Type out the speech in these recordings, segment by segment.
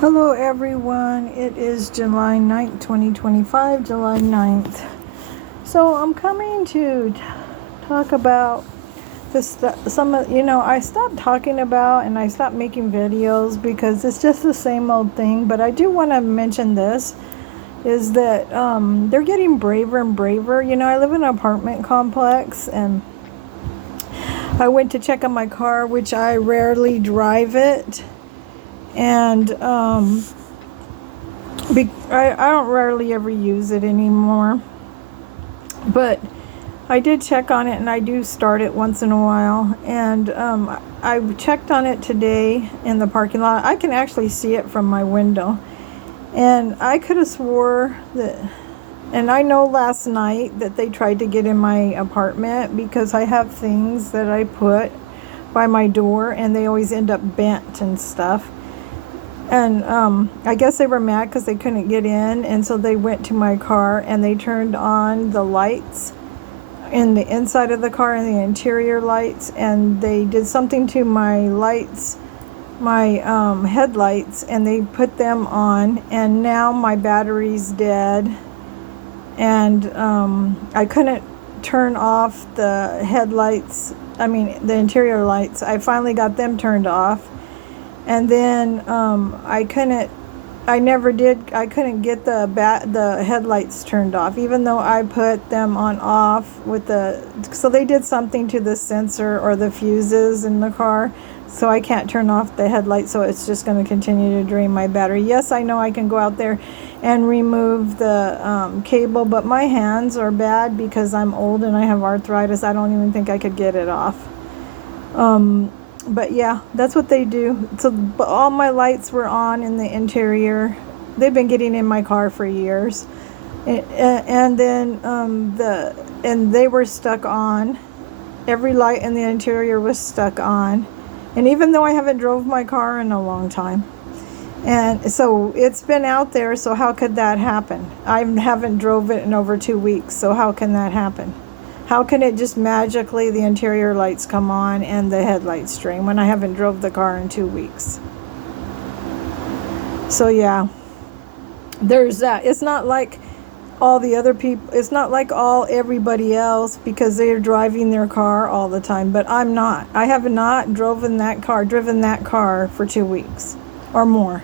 Hello everyone, it is July 9th, 2025, July 9th. So I'm coming to talk about this, I stopped talking about and I stopped making videos because it's just the same old thing, but I do want to mention this, is that they're getting braver and braver. I live in an apartment complex and I went to check on my car, which I rarely drive it. And I don't rarely ever use it anymore, but I did check on it and I do start it once in a while. And I checked on it today in the parking lot. I can actually see it from my window, and I could have swore that, and I know last night that they tried to get in my apartment because I have things that I put by my door and they always end up bent and stuff. And I guess they were mad because they couldn't get in, and so they went to my car and they turned on the lights in the inside of the car and the interior lights, and they did something to my lights, my headlights, and they put them on, and now my battery's dead, and I couldn't turn off the headlights, the interior lights. I finally got them turned off. And then I couldn't get the headlights turned off, even though I put them on off so they did something to the sensor or the fuses in the car, so I can't turn off the headlights, so it's just going to continue to drain my battery. Yes, I know I can go out there and remove the cable, but my hands are bad because I'm old and I have arthritis. I don't even think I could get it off. But yeah, that's what they do. So all my lights were on in the interior. They've been getting in my car for years. And then they were stuck on. Every light in the interior was stuck on. And even though I haven't drove my car in a long time. And so it's been out there, so how could that happen? I haven't drove it in over 2 weeks, so how can that happen? How can it just magically, the interior lights come on and the headlights drain when I haven't drove the car in 2 weeks? So yeah, there's that. It's not like all the other people, it's not like everybody else because they're driving their car all the time, but I'm not. I have not driven that car for 2 weeks or more.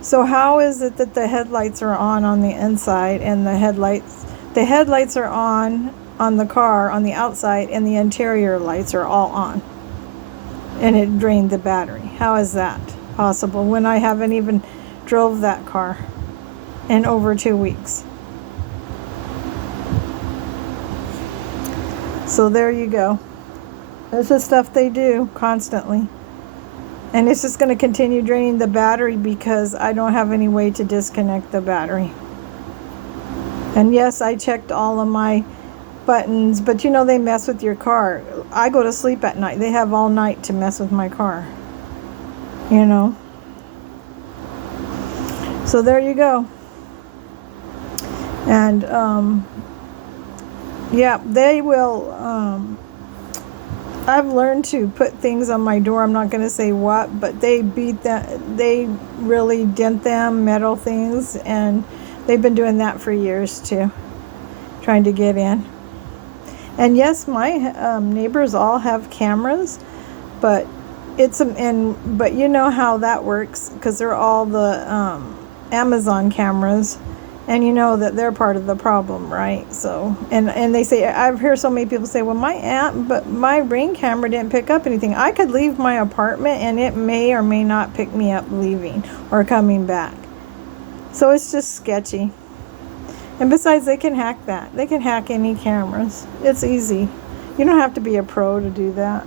So how is it that the headlights are on the inside and the headlights are on the car on the outside and the interior lights are all on, and it drained the battery? How is that possible when I haven't even drove that car in over 2 weeks? So there you go. This is stuff they do constantly, and it's just going to continue draining the battery because I don't have any way to disconnect the battery. And yes, I checked all of my buttons, but they mess with your car. I go to sleep at night. They have all night to mess with my car. So there you go. And yeah, they will. I've learned to put things on my door. I'm not going to say what, but they beat them. They really dent them, metal things, and they've been doing that for years too, trying to get in. And yes, my neighbors all have cameras, but but you know how that works because they're all the Amazon cameras, and you know that they're part of the problem, right? So and they say, I've heard so many people say, well, my Ring camera didn't pick up anything. I could leave my apartment and it may or may not pick me up leaving or coming back. So it's just sketchy. And besides, they can hack that. They can hack any cameras. It's easy. You don't have to be a pro to do that.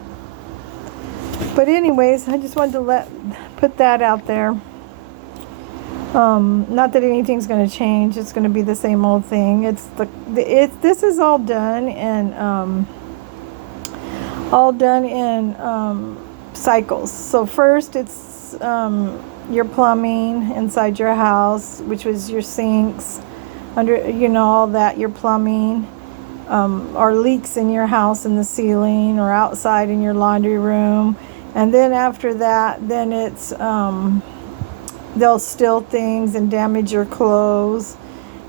But anyways, I just wanted to put that out there. Not that anything's going to change. It's going to be the same old thing. This is all done in cycles. So first, it's your plumbing inside your house, which was your sinks. All that, your plumbing, or leaks in your house in the ceiling or outside in your laundry room. And then after that, then it's they'll steal things and damage your clothes.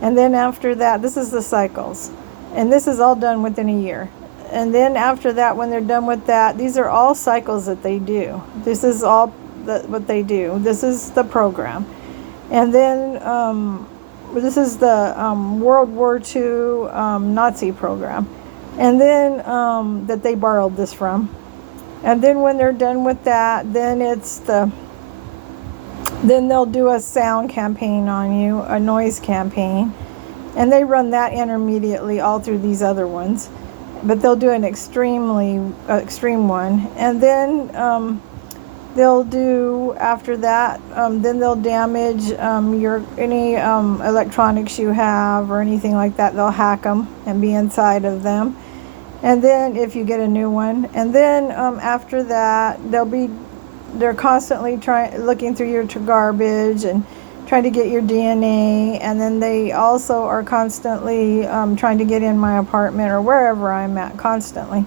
And then after that, this is the cycles. And this is all done within a year. And then after that, when they're done with that, these are all cycles that they do. This is all what they do. This is the program. And then this is the World War II Nazi program. And then that they borrowed this from. And then when they're done with that, then then they'll do a sound campaign on you, a noise campaign. And they run that intermediately all through these other ones. But they'll do an extreme one. And then they'll do, after that, then they'll damage any electronics you have or anything like that. They'll hack them and be inside of them. And then if you get a new one, and then after that, they're constantly looking through your garbage and trying to get your DNA. And then they also are constantly trying to get in my apartment or wherever I'm at, constantly.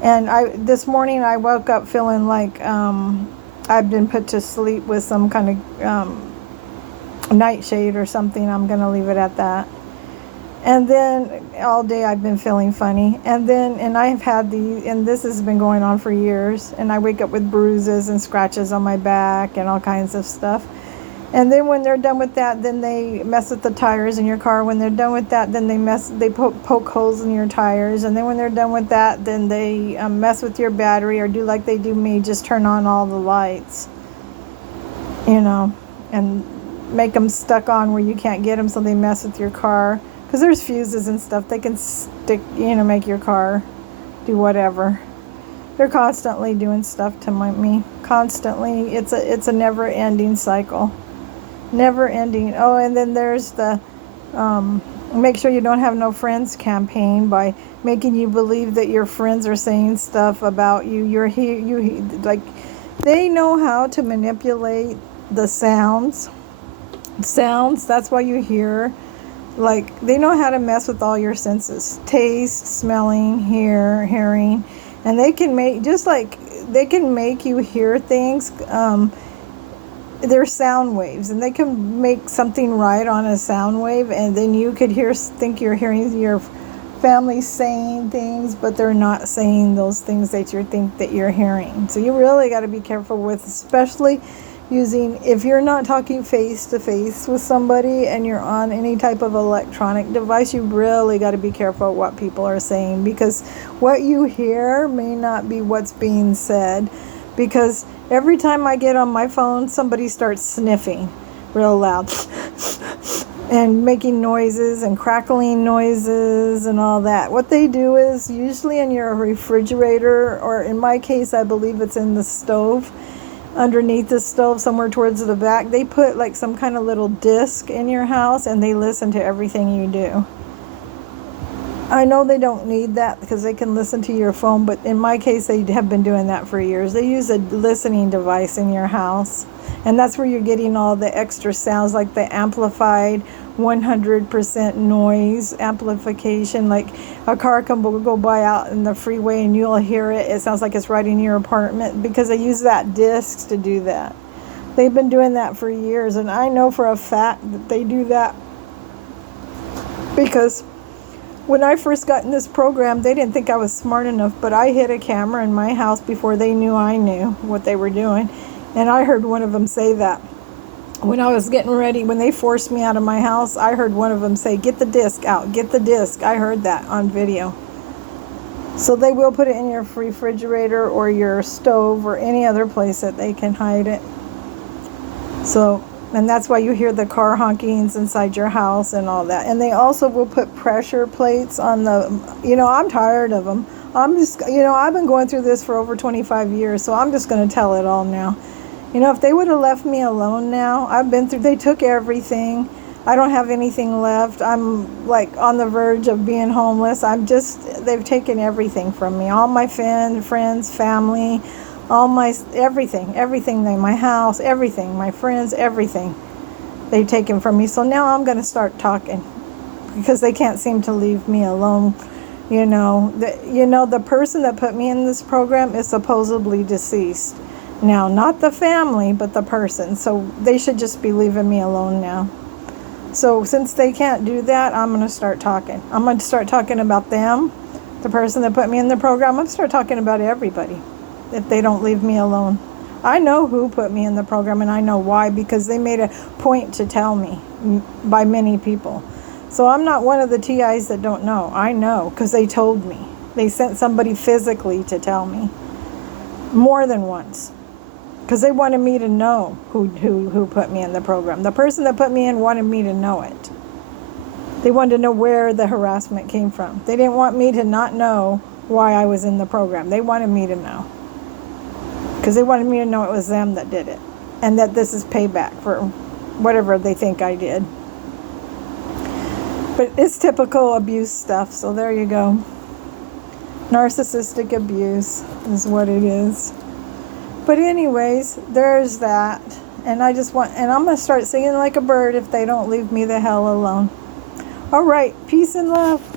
And this morning I woke up feeling like I've been put to sleep with some kind of nightshade or something. I'm going to leave it at that. And then all day I've been feeling funny. And I have had and this has been going on for years. And I wake up with bruises and scratches on my back and all kinds of stuff. And then when they're done with that, then they mess with the tires in your car. When they're done with that, then they poke holes in your tires. And then when they're done with that, then they mess with your battery or do like they do me, just turn on all the lights, and make them stuck on where you can't get them, so they mess with your car. Because there's fuses and stuff. They can stick, make your car do whatever. They're constantly doing stuff to me. Constantly. It's a never-ending cycle. Never-ending. Oh, and then there's the make sure you don't have no friends campaign by making you believe that your friends are saying stuff about you. They know how to manipulate the sounds. That's why you hear. Like, they know how to mess with all your senses. Taste, smelling, hearing. And they can make you hear things. They're sound waves. And they can make something right on a sound wave. And then you could think you're hearing your family saying things, but they're not saying those things that you think that you're hearing. So you really got to be careful with, especially if you're not talking face to face with somebody and you're on any type of electronic device, you really got to be careful what people are saying, because what you hear may not be what's being said. Because every time I get on my phone, somebody starts sniffing real loud and making noises and crackling noises and all that. What they do is, usually in your refrigerator, or in my case, I believe it's in the stove, underneath the stove somewhere towards the back, they put like some kind of little disc in your house, and they listen to everything you do. I know they don't need that because they can listen to your phone, but in my case, they have been doing that for years. They use a listening device in your house, and that's where you're getting all the extra sounds, like the amplified 100% noise amplification. Like a car can go by out in the freeway and you'll hear it. It sounds like it's right in your apartment, because they use that disc to do that. They've been doing that for years, and I know for a fact that they do that because when I first got in this program, they didn't think I was smart enough, but I hid a camera in my house before they knew I knew what they were doing. And I heard one of them say that. When I was getting ready, when they forced me out of my house, I heard one of them say, "Get the disc out, get the disc." I heard that on video. So they will put it in your refrigerator or your stove or any other place that they can hide it. So, and that's why you hear the car honkings inside your house and all that. And they also will put pressure plates on the, I'm tired of them. I'm just, I've been going through this for over 25 years, so I'm just going to tell it all now. If they would have left me alone now, they took everything. I don't have anything left. I'm like on the verge of being homeless. They've taken everything from me. All my friends, family, all my, everything, my house, everything, my friends, everything. They've taken from me. So now I'm going to start talking, because they can't seem to leave me alone. The person that put me in this program is supposedly deceased. Now, not the family, but the person. So they should just be leaving me alone now. So since they can't do that, I'm going to start talking. I'm going to start talking about them, the person that put me in the program. I'm going to start talking about everybody if they don't leave me alone. I know who put me in the program, and I know why, because they made a point to tell me by many people. So I'm not one of the TIs that don't know. I know because they told me. They sent somebody physically to tell me more than once, because they wanted me to know who put me in the program. The person that put me in wanted me to know it. They wanted to know where the harassment came from. They didn't want me to not know why I was in the program. They wanted me to know, because they wanted me to know it was them that did it, and that this is payback for whatever they think I did. But it's typical abuse stuff, so there you go. Narcissistic abuse is what it is. But anyways, there's that. And I'm going to start singing like a bird if they don't leave me the hell alone. All right, peace and love.